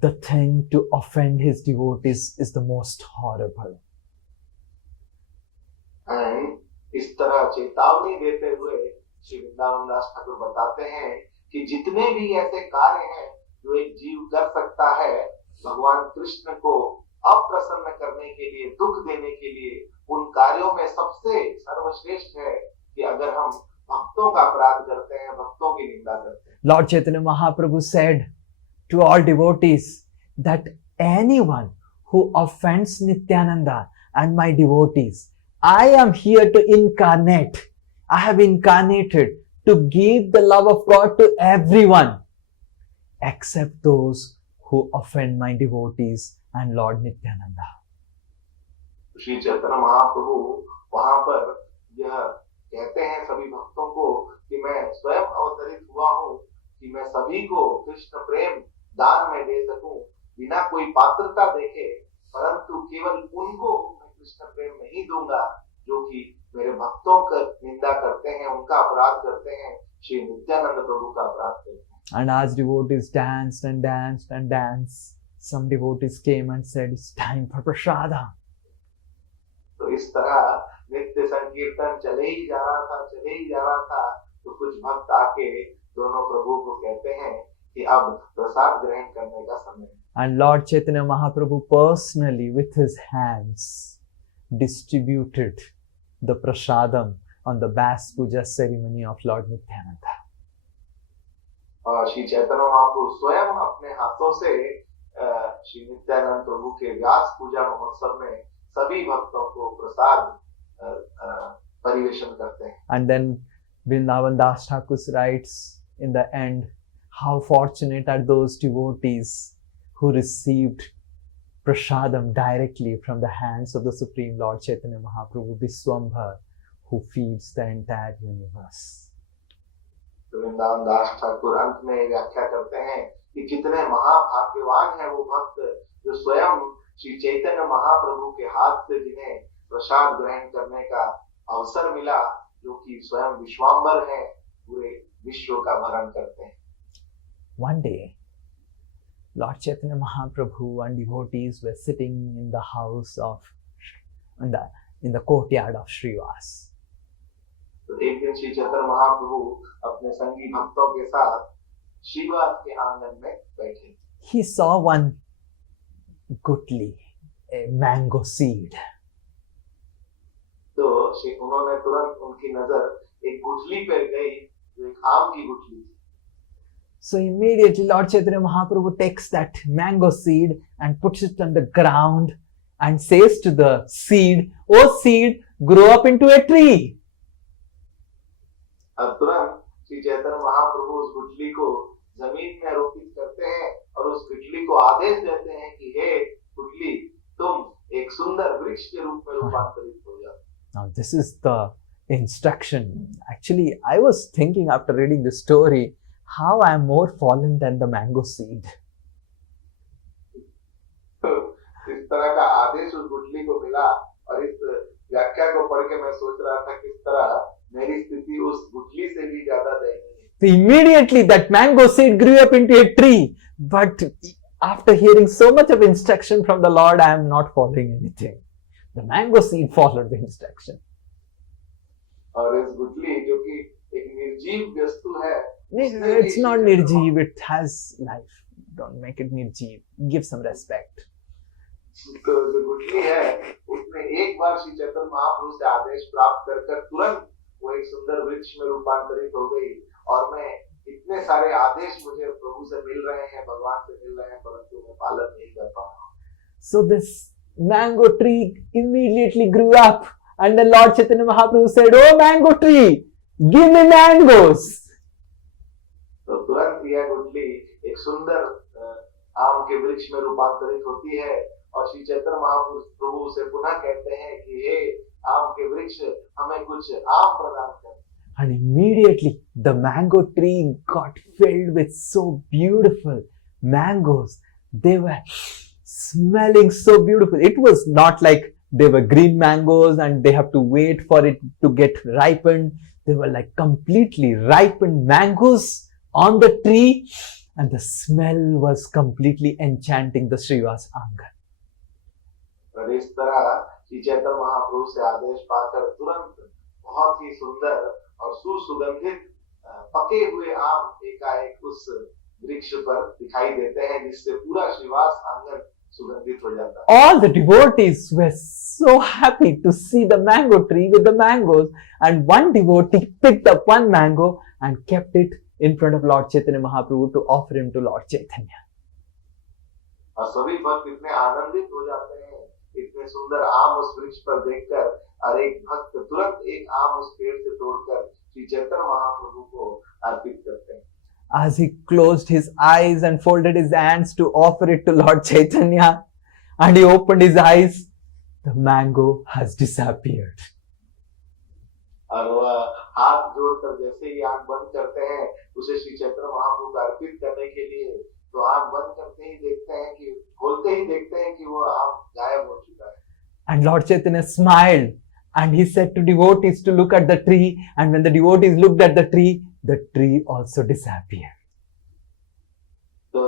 the thing to offend his devotees is the most horrible. And इस तरह चेतावनी देते हुए श्री वृंदावन दास ठाकुर बताते हैं कि जितने भी ऐसे कार्य हैं जो एक जीव कर सकता है भगवान कृष्ण को अप्रसन्न करने के लिए, दुख देने के लिए, उन कार्यों में सबसे सर्वश्रेष्ठ है कि अगर हम भक्तों का अपराध करते हैं, भक्तों की निंदा करते हैं। Lord Chaitanya Mahaprabhu said to all devotees that anyone who offends Nityananda and my devotees, I am here to incarnate. I have incarnated to give the love of God to everyone except those who offend my devotees and Lord Nityananda. Shri Chaitanya Mahaprabhu वहां पर यह कहते हैं सभी भक्तों को कि मैं स्वयं अवतरित हुआ हूँ कि मैं सभी को कृष्ण प्रेम दान में दे सकूं बिना कोई पात्रता देखे, परंतु केवल उनको मैं कृष्ण प्रेम नहीं दूंगा जो कि मेरे भक्तों का निंदा करते हैं, उनका अपराध करते हैं, श्री नित्यानंद प्रभु का अपराध करते हैं। And as devotees danced and danced and danced, Some devotees came and said, "It's time for prasada." तो इस तरह नित्य संकीर्तन चले ही जा रहा था, तो कुछ भक्त आके दोनों प्रभु को कहते हैं कि अब प्रसाद ग्रहण करने का समय है। And Lord Chaitanya Mahaprabhu personally with his hands distributed the prasadam on the Vyas Puja ceremony of Lord Nityananda. और श्री चैतन्य महाप्रभु स्वयं अपने हाथों से श्री नित्यानंद प्रभु के व्यास पूजा महोत्सव में सभी भक्तों को प्रसाद परिवेशन करते हैं। And then Vrindavan Das Thakur writes in the end, how fortunate are those devotees who received prasadam directly from the hands of the Supreme Lord Chaitanya Mahaprabhu Viswambhar, who feeds the entire universe. तो वृंदावन दास ठाकुर अंत में व्याख्या करते हैं कि कितने महाभाग्यवान है वो भक्त जो स्वयं श्री चैतन्य महाप्रभु के हाथ से जिन्हें प्रसाद ग्रहण करने का अवसर मिला, जो कि स्वयं विश्वाम्बर हैं, पूरे विश्व का भरण करते हैं। One day, Lord Chaitanya Mahaprabhu and devotees were sitting in the house of, in the courtyard of Srivas. तो एक दिन श्री चैतन्य महाप्रभु अपने संगी भक्तों के साथ श्रीवास के आंगन में बैठे। He saw one gutli, a mango seed. तो उन्होंने तुरंत उनकी नजर एक गुठली पर गई, जो एक आम की गुठली थी। So immediately Lord Chaitanya Mahaprabhu takes that mango seed and puts it on the ground and says to the seed, "Oh seed, grow up into a tree." अब तुरंत श्री चैतन्य महाप्रभु उस गुठली को जमीन में आरोपित करते हैं और उस गुठली को आदेश देते हैं कि हे गुठली, तुम एक सुंदर वृक्ष के रूप में रूपांतरित हो जाओ। Now this is the instruction. Actually, I was thinking after reading this story, how I am more fallen than the mango seed. तो इस तरह का आदेश उस गुठली को मिला और इस व्याख्या को पढ़ के मैं सोच रहा था किस तरह मेरी स्थिति उस गुठली से भी ज्यादा दयनीय है। So immediately that mango seed grew up into a tree. But after hearing so much of instruction from the Lord, I am not following anything. The mango seed followed the instruction. और इस गुठली जो कि एक निर्जीव वस्तु है, It's not nirjeev, it has life. Don't make it nirjeev. Give some respect. तो जो गुठली है उसने एक बार श्री चैतन्य महाप्रभु से आदेश प्राप्त कर तुरंत वो एक सुंदर वृक्ष में रूपांतरित हो गई। और मैं इतने सारे आदेश मुझे प्रभु से मिल रहे हैं, भगवान से मिल रहे हैं, परंतु मैं पालन नहीं कर पा रहा हूँ। So this mango tree immediately grew up, and then Lord Chaitanya Mahaprabhu said, "Oh mango tree, give me mangoes." तो तुरंत यह गुठली एक सुंदर आम के वृक्ष में रूपांतरित होती है और श्री चैतन्य महाप्रभु से पुनः कहते हैं कि हे आम के वृक्ष, हमें कुछ आम प्रदान कर। And immediately the mango tree got filled with so beautiful mangoes. They were smelling so beautiful. It was not like they were green mangoes and they have to wait for it to get ripened. They were like completely ripened mangoes on the tree, and the smell was completely enchanting the Srivas Angan. और इस तरह श्री चैतन्य महाप्रभु से आदेश पाकर तुरंत बहुत ही सुंदर और सुगंधित पके हुए आम एकाएक उस वृक्ष पर दिखाई देते हैं, जिससे पूरा श्रीवास आंगन सुगंधित हो जाता है। All the devotees were so happy to see the mango tree with the mangoes, and one devotee picked up one mango and kept it in front of Lord Chaitanya Mahaprabhu to offer him to Lord Chaitanya. और सभी भक्त इतने आनंदित हो जाते हैं इतने सुंदर आम उस वृक्ष पर देखकर, और एक भक्त तुरंत एक आम उस पेड़ से तोड़कर श्री चैतन्य महाप्रभु को अर्पित करते हैं। As he closed his eyes and folded his hands to offer it to Lord Chaitanya, and he opened his eyes, the mango has disappeared. और वह हाथ जोड़कर जैसे ही आंख बंद करते हैं उसे श्री चैतन्य महाप्रभु को अर्पित करने के लिए, तो आंख बंद करते ही देखते हैं कि खोलते ही देखते हैं कि वो आम गायब हो चुका है। And Lord Chaitanya smiled and he said to devotees to look at the tree, and when the devotees looked at the tree also disappeared. तो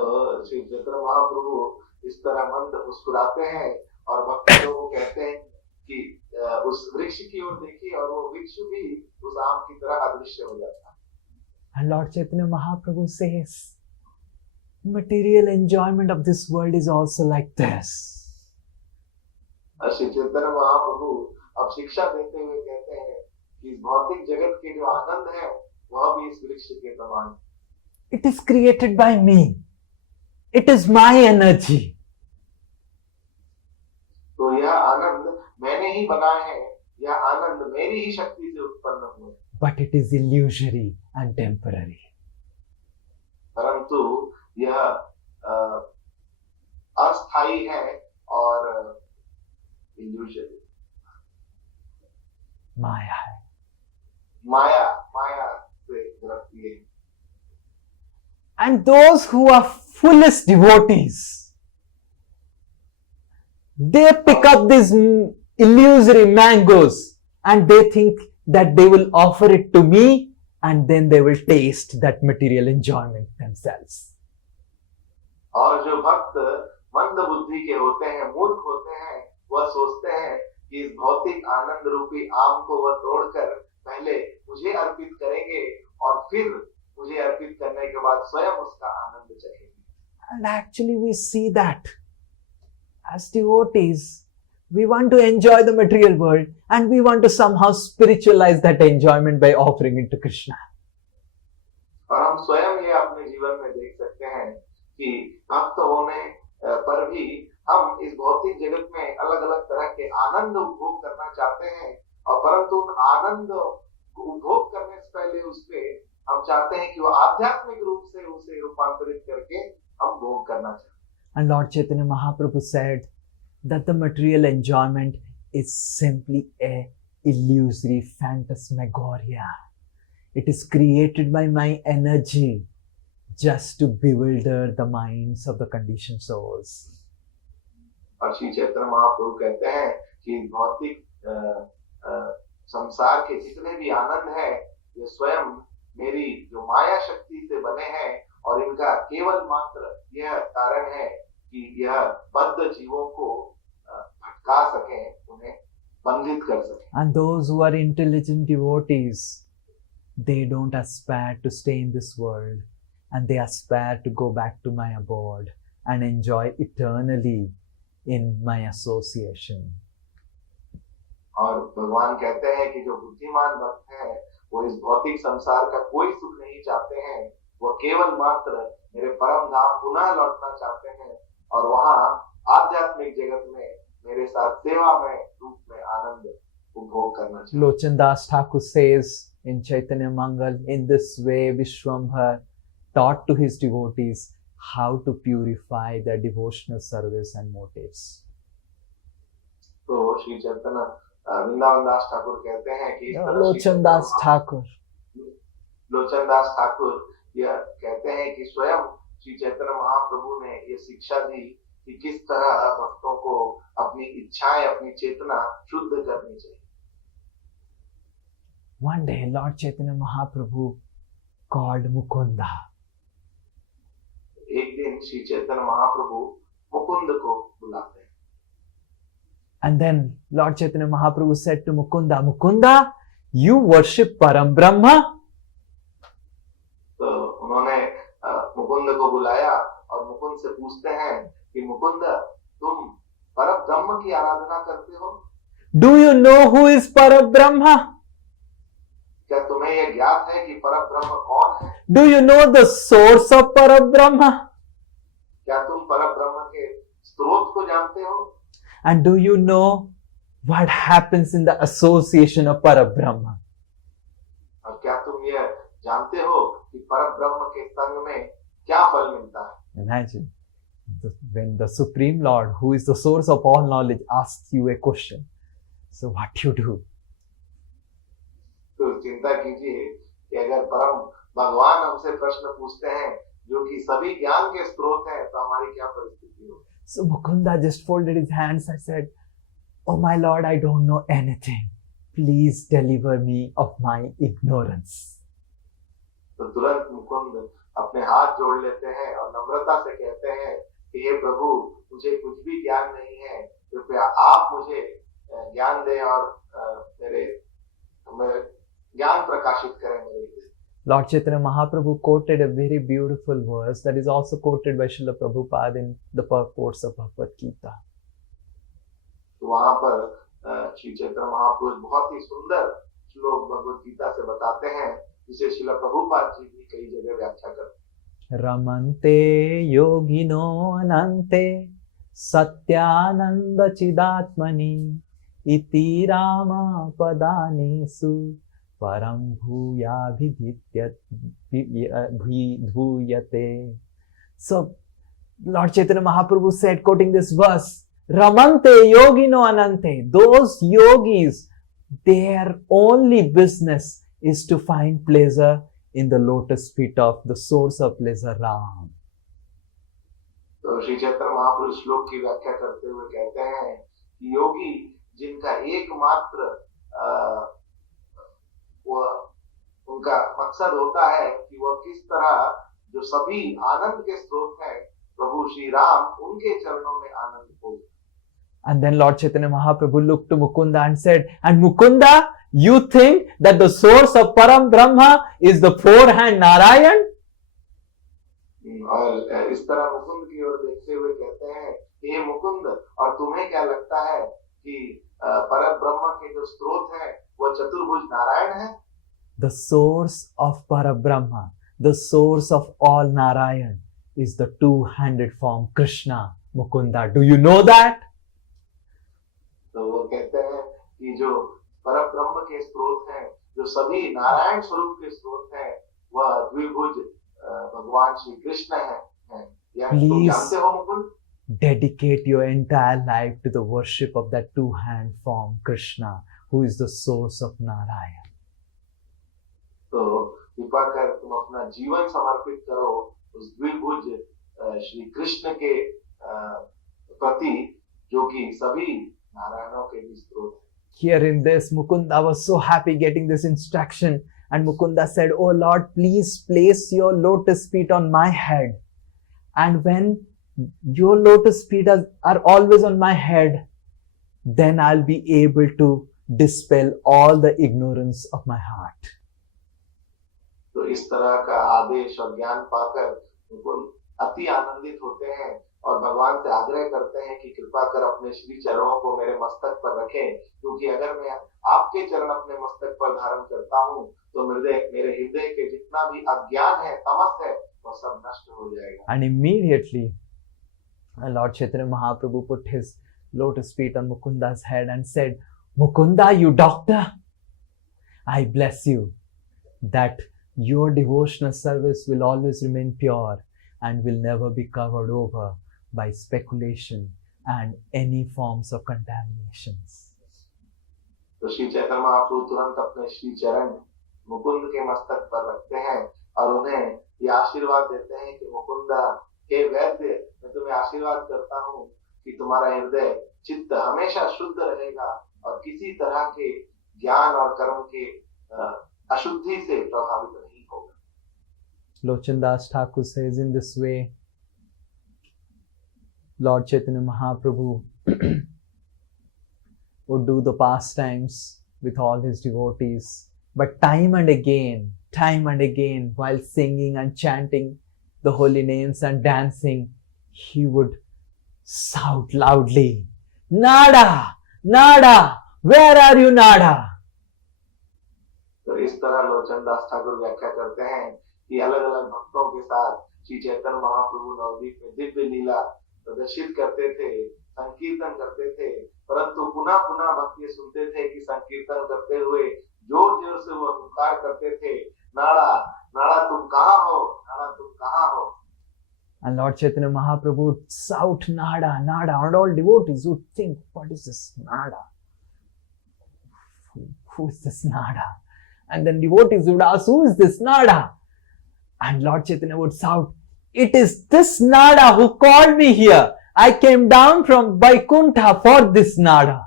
श्री चैतन्य महाप्रभु इस तरह मंद मुस्कुराते हैं और भक्तों को कहते हैं कि उस वृक्ष की ओर देखिए और वो वृक्ष भी उस आम की तरह अदृश्य हो जाता है। And Lord Chaitanya Mahaprabhu says, material enjoyment of this world is also like this. Shri Chaitanya Mahaprabhu अब शिक्षा देते हुए कहते हैं कि इस भौतिक जगत के जो आनंद है वह भी इस वृक्ष के समान है। It is created by me. It is my energy. तो यह आनंद मैंने ही बनाए हैं, यह आनंद मेरी ही शक्ति से उत्पन्न हुए, But it is illusory and temporary. परंतु यह अस्थायी है और इल्यूजन माया है. माया से ग्रस्ती है। And those who are fullest devotees, they pick up these illusory mangoes and they think that they will offer it to me and then they will taste that material enjoyment themselves. और जो भक्त मंद बुद्धि के होते हैं, मूर्ख होते हैं, वह सोचते हैं कि इस भौतिक आनंद रूपी आम को वह तोड़कर पहले मुझे अर्पित करेंगे और फिर मुझे अर्पित करने के बाद स्वयं उसका आनंद चखेंगे। And actually we see that as devotees, we want to enjoy the material world and we want to somehow spiritualize that enjoyment by offering it to Krishna. और हम स्वयं ये अपने जीवन में देख सकते हैं कि भक्त होने पर भी हम इस भौतिक जगत में अलग अलग तरह के आनंद उपभोग करना चाहते हैं, और परंतु उन आनंद उपभोग करने से पहले उसपे हम चाहते हैं कि वो आध्यात्मिक रूप से उसे रूपांतरित करके हम भोग करना चाहते हैं। And Lord Chaitanya Mahaprabhu said that the material enjoyment is simply a illusory phantasmagoria. It is created by my energy just to bewilder the minds of the conditioned souls. और श्री चैतन्य महाप्रभु कहते हैं कि भौतिक संसार के जितने भी आनंद है ये स्वयं मेरी जो माया शक्ति से बने हैं, और इनका केवल मात्र यह कारण है कि यह बद्ध जीवों को भटका सके, उन्हें बंधित कर सके। And those who are intelligent devotees, they don't aspire to stay in this world and they aspire to go back to my abode and enjoy eternally in my association. और भगवान कहते हैं कि जो बुद्धिमान भक्त हैं वो इस भौतिक संसार का कोई सुख नहीं चाहते हैं, वो केवल मात्र मेरे परम धाम पुनः लौटना चाहते हैं और वहाँ आध्यात्मिक जगत में मेरे साथ सेवा में रूप में आनंद उपभोग करना चाहते हैं। Lochan Das Thakur says in Chaitanya Mangal, in this way Vishwambhar taught to his devotees how to purify their devotional service and motives. तो श्री चैतन्य वृंदावन दास ठाकुर कहते हैं कि इस तरह Lochan Das Thakur. Lochan Das Thakur यह कहते हैं कि स्वयं श्री चैतन्य महाप्रभु ने ये शिक्षा दी कि किस तरह भक्तों को अपनी इच्छाएं, अपनी चेतना शुद्ध करनी चाहिए। One day Lord Chaitanya Mahaprabhu called Mukunda. एक दिन श्री चैतन्य महाप्रभु मुकुंद को बुलाते हैं। And then Lord Chaitanya Mahaprabhu said to Mukunda, Mukunda, you worship Param Brahma? तो उन्होंने मुकुंद को बुलाया और मुकुंद से पूछते हैं कि मुकुंद, तुम परम ब्रह्म की आराधना करते हो? Do you know who is Param Brahma? क्या तुम्हें यह ज्ञात है कि परम ब्रह्म कौन है? Do you know the source of Param Brahma? क्या तुम परम ब्रह्म के स्रोत को जानते हो? And do you know what happens in the association of Parabrahma? और क्या तुम यह जानते हो कि परम ब्रह्म के संग में क्या फल मिलता है? Imagine when the Supreme Lord, who is the source of all knowledge, asks you a question. So what you do? तो चिंता कीजिए कि अगर परम भगवान हमसे प्रश्न पूछते हैं जो कि सभी ज्ञान के स्रोत हैं, तो हमारी क्या परिस्थिति होगी? So Mukunda just folded his hands and said, Oh my Lord, I don't know anything. Please deliver me of my ignorance. तो तुरंत मुकुंद अपने हाथ जोड़ लेते हैं और नम्रता से कहते हैं कि हे प्रभु, मुझे कुछ भी ज्ञान नहीं है, कृपया आप मुझे ज्ञान दें और मेरे ज्ञान प्रकाशित करें मेरे लिए। Lord Chaitanya Mahaprabhu quoted a very beautiful verse that is also quoted by Srila Prabhupada in the purports of Bhagavad Gita. तो वहां पर श्री चैतन्य महाप्रभु बहुत ही सुंदर श्लोक भगवत गीता से बताते हैं, जिसे श्रील प्रभुपाद जी भी कई जगह व्याख्या करते हैं। Ramante yogino anante satyananda chidatmani iti rama padanesu param bhuyate. So Lord Chaitanya Mahaprabhu said, quoting this verse, Ramante yogino anante, those yogis, their only business is to find pleasure in the lotus feet of the source of pleasure, Ram. तो श्री चैतन्य महाप्रभु श्लोक की व्याख्या करते हुए कहते हैं कि योगी जिनका एकमात्र उनका मकसद होता है कि वह किस तरह जो सभी आनंद के स्रोत हैं प्रभु श्री राम, उनके चरणों में आनंद हो। And then Lord Chaitanya Mahaprabhu looked to Mukunda and said, and Mukunda, you think that the source of Param Brahma is the four-hand Narayan? और इस तरह मुकुंद की ओर देखते हुए कहते हैं, हे मुकुंद, और तुम्हें क्या लगता है कि परम ब्रह्म के जो स्रोत है वह चतुर्भुज नारायण है? The source of Parabrahma, the source of all Narayan, is the two-handed form Krishna, Mukunda. Do you know that? तो वो कहते हैं कि जो परम ब्रह्म के स्रोत हैं, जो सभी नारायण स्वरूप के स्रोत हैं, वह द्विभुज भगवान श्री कृष्ण हैं। यह तुम जानते हो Mukund? Dedicate your entire life to the worship of that two-hand form Krishna, who is the source of Narayan. तो कृपा कर तुम अपना जीवन समर्पित करो उस द्विभुज श्री कृष्ण के प्रति, जो कि सभी नारायणों के भी स्रोत है। Hearing this, Mukunda was so happy getting this instruction, and Mukunda said, "Oh Lord, please place your lotus feet on my head, and when your lotus feet are always on my head, then I'll be able to dispel all the ignorance of my heart." तो इस तरह का आदेश और ज्ञान पाकर मुकुंद अति आनंदित होते हैं और भगवान से आग्रह करते हैं कि कृपा कर अपने श्री चरणों को मेरे मस्तक पर रखें, क्योंकि अगर मैं आपके चरण अपने मस्तक पर धारण करता हूँ तो मेरे हृदय के जितना भी अज्ञान है, तमस है, वह सब नष्ट हो जाएगा। And immediately Lord Chaitanya Mahaprabhu put his lotus feet on Mukunda's head and said, "Mukunda, you doctor, I bless you that your devotional service will always remain pure and will never be covered over by speculation and any forms of contaminations." तो श्री चैतन्य महाप्रभु तुरंत अपने श्री चरण मुकुंद के मस्तक पर रखते हैं और उन्हें ये आशीर्वाद देते हैं कि मुकुंदा, हे वैद्य, मैं तुम्हें आशीर्वाद करता हूँ कि तुम्हारा हृदय चित्त हमेशा शुद्ध रहेगा और किसी तरह के ज्ञान और कर्म के अशुद्धि से प्रभावित नहीं होगा। Lochan Das Thakur says, in this way, Lord Chaitanya Mahaprabhu would do the pastimes with all his devotees, but time and again, while singing and chanting the holy names and dancing, he would shout loudly, "Nada! Nada! Where are you, Nada?" तो इस तरह लोचन दास ठाकुर व्याख्या करते हैं कि अलग अलग भक्तों के साथ श्री चैतन्य महाप्रभु नवदीप में दिव्य लीला प्रदर्शित करते थे, संकीर्तन करते थे, परंतु पुनः पुनः भक्त ये सुनते थे कि संकीर्तन करते हुए जोर जोर से वो हुंकार करते थे, नाड़ा नाड़ा तुम कहाँ हो, नाड़ा तुम कहाँ हो। And Lord Chaitanya Mahaprabhu would shout, "Nada, Nada," and all devotees would think, what is this Nada? Who is this Nada? And then devotees would ask, who is this Nada? And Lord Chaitanya would shout, "It is this Nada who called me here. I came down from Vaikuntha for this Nada."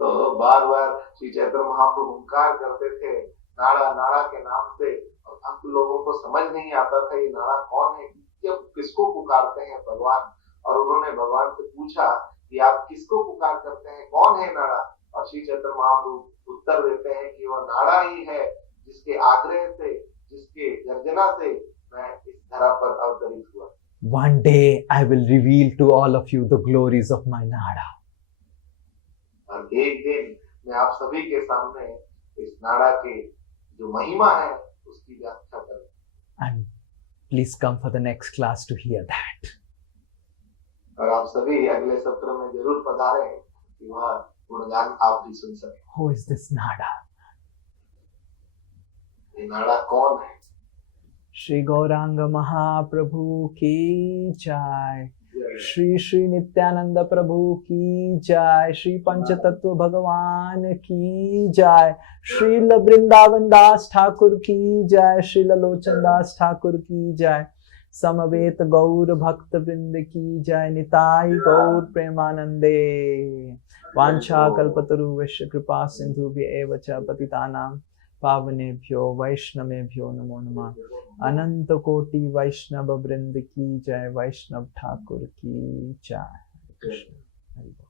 तो बार बार श्री चैतन्य महाप्रभु हुंकार करते थे नाड़ा नाड़ा के नाम से, और भक्त लोगों को समझ नहीं आता था ये नाड़ा कौन है, कि अब किसको पुकारते हैं भगवान। और उन्होंने भगवान से पूछा कि आप किसको पुकार करते हैं, कौन है नाड़ा। और श्री चैतन्य महाप्रभु उत्तर देते हैं कि वह नाड़ा ही है जिसके आग्रह से, जिसके गर्जना से मैं इस धरा पर अवतरित हुआ। One day I will reveal to all of you the glories of my Nada. और एक दिन मैं आप सभी के सामने इस नाड़ा के जो महिमा है उसकी व्याख्या करूं। And please come for the next class to hear that. और आप सभी अगले सत्र में जरूर पधारें कि वह गुणगान आप भी सुन सकें। Who is this Nada? ये नाड़ा कौन है? Shri Gauranga Mahaprabhu ki jai. Shri Shri Nityananda Prabhu ki jai. Shri Panchatattva Bhagavan ki jai. Srila Vrindavan Das Thakur ki jai. Srila Lochan Das Thakur ki jai. Samavet Gaur Bhakta Vrind ki jai. Nitai Gaur Premanande. Vancha Kalpataru Vishya Kripa Sindhu Eva cha Patitanam पावनेभ्यो वैष्णवेभ्यो नमो नमः। अनंत कोटि वैष्णव वृंद की जय। वैष्णव ठाकुर की जय। कृष्ण हरि बोल।